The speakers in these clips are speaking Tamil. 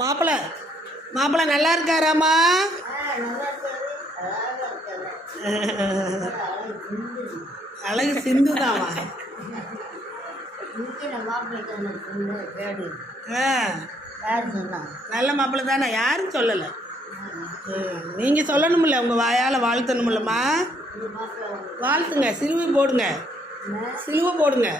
மாப்பிள்ளை மாப்பிள்ளை நல்லா இருக்காராம்மா? அழகு சிந்து தாமா. நல்ல மாப்பிள்ளை தானே, யாரும் சொல்லலை. நீங்கள் சொல்லணுமில்ல, உங்கள் வாயால் வாழ்த்தணுமில்லம்மா. வாழ்த்துங்க, சிலுவை போடுங்க, சிலுவை போடுங்க.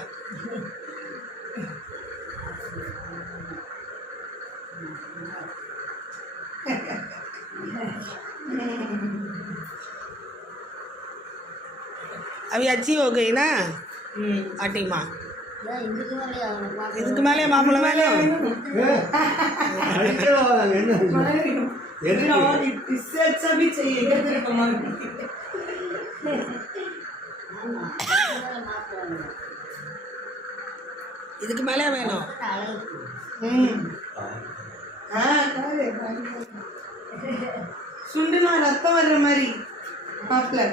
अभी अच्छी हो गई ना आटी माँ. இதுக்கு மேலே மாப்பிள்ளை வேணும். இதுக்கு மேலே வேணும். சுண்டுனா ரத்தம் வர்ற மாதிரி மாப்பிள்ளை.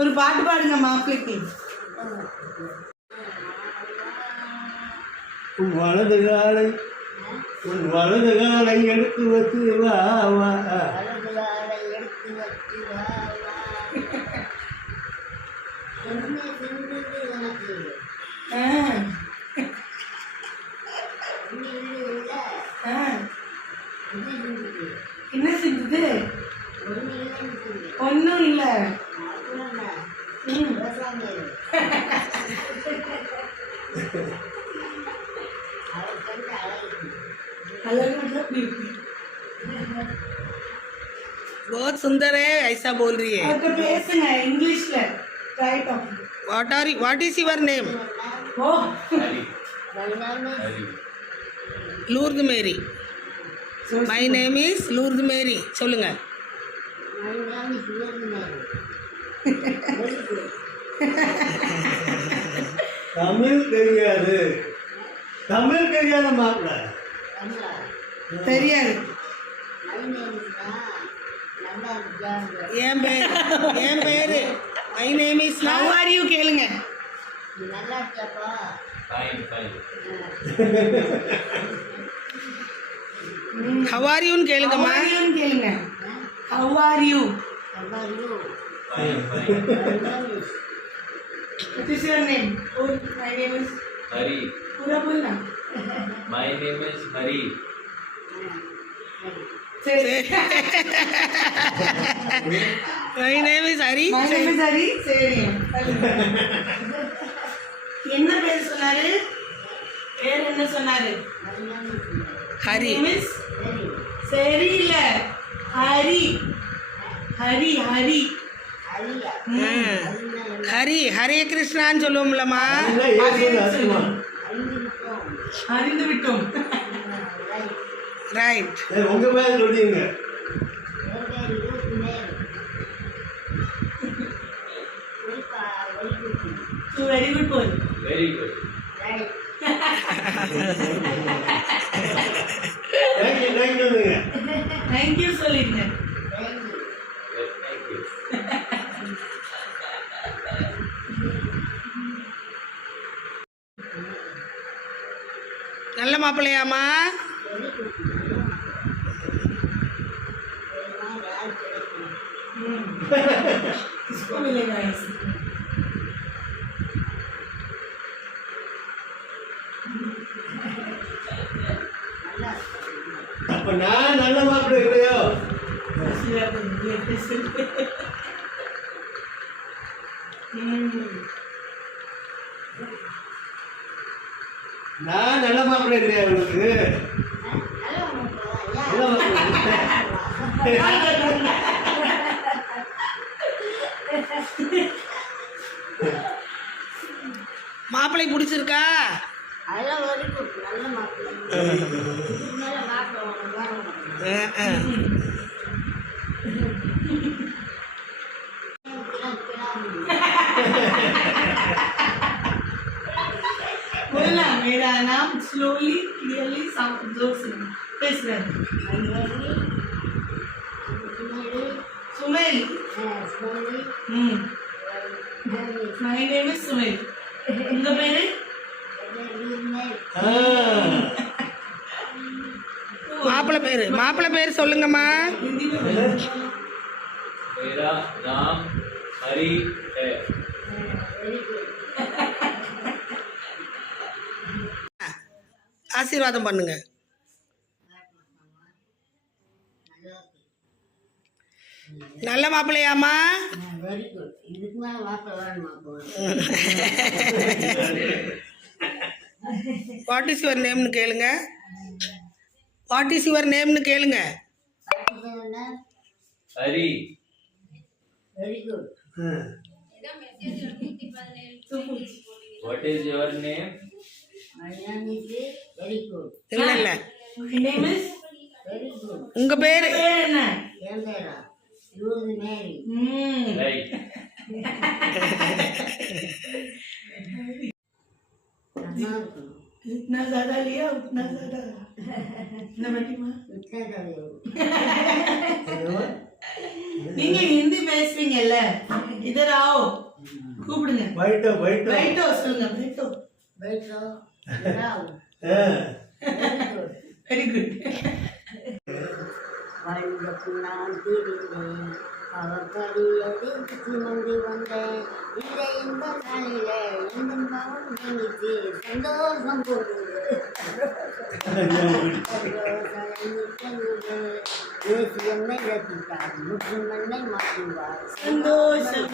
ஒரு பாட்டு பாடுங்க மாப்பிள்ளைக்கு. உன் வலது காலை எடுத்து வச்சு வா வா. என்ன செஞ்சது? ஒன்றும் இல்லை. बहुत सुंदर है, ऐसा बोल रही है. பேசுங்க இங்கிலீஷ்ல. What is your name? Lourdu Mary. My name is Lourdu Mary. சொல்லுங்க. தமிழ் தெரியாது, தமிழ் தெரியாத மாப்பிள்ளை தெரியாது. என் பேரு My name is How are you கேளுங்க. How are you கேளுங்கம்மா. கேளுங்க. How are you? What is your name? My name is Hari. पूरा बोलना. My name is Hari. My name is Hari. My name is Hari. சரி. என்ன பேர் சொன்னாரு? பேர் என்ன சொன்னாரு? Hari. சரி இல்ல. ஹரி. ஹரி ஹரி. ஹரி ஹரே கிருஷ்ணான்னு சொல்லுவோம்லம்மா. அறிந்து விட்டோம். ரைட். உங்க பேர் சொல்லுங்க. Very good boy. Very good. Thank you சொல்லிருங்க. Thank you. நல்ல மாப்பிள்ளையாம்மா. इसको मिलेगा ऐसे. அப்ப நான் நல்ல மாப்பிள்ளை இல்லையோ? நான் நல்ல மாப்பிள்ளை இல்லையா உங்களுக்கு? மாப்பிள்ளை பிடிச்சிருக்கா? बोलना मेरा नाम स्लोली क्लियरली साउंड जोर से पेश रहे. Sumel. My name is Sumit. உங்க பேரு? மாப்பிள்ளை பேர் சொல்லுங்கம்மா. हिंदी में बोलो. मेरा नाम हरी है. ஆசீர்வாதம் பண்ணுங்க. நல்ல மாப்பிள்ளையாம்மா? Very good. இதுக்கு மேலே மாப்பிள்ளை வேணுமா? வாட் இஸ் யுவர் நேம்னு கேளுங்க. வாட் இஸ் யுவர் நேம்னு கேளுங்க. Hari. Very good. What is your name? Very good. இல்லை My name is. Very good. உங்க பேரு பேர் என்ன? என் பேரா? யூஸ் மேரி. Right. நல்லா இருக்கும். इतना ज्यादा लिया उतना ज्यादा. ना बेटी माँ. நீங்க ஹிந்தி பேசுவீங்கல்ல, இதர் आओ கூப்பிடுங்க. வைட்டோ வைட்டோ बैठो சொல்லுங்க. बैठो. बैठो. Very good. நான் தீரிந்தேன் அவப்படியடி சுமந்து வந்தேன் இல்லை இந்த நாளில எந்த பாவம் நீங்கிச்சு சந்தோஷம் போடுது தேசியம் ரசித்தார் முற்று மண்ணை மாற்றுவார் சந்தோஷம்.